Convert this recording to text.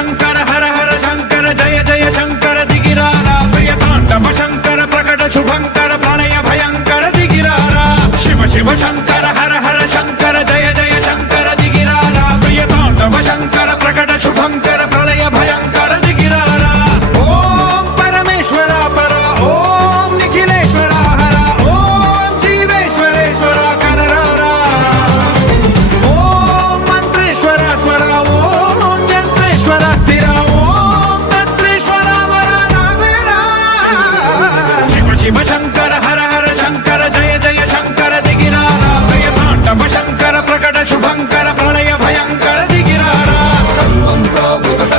శంకర హర హర శంకర జయ జయ శంకర దిగిరారా ప్రియ తాండవ శంకర ప్రకట శుభంకర ప్రణయ భయంకర దిగిరారా శివ శివ శంకర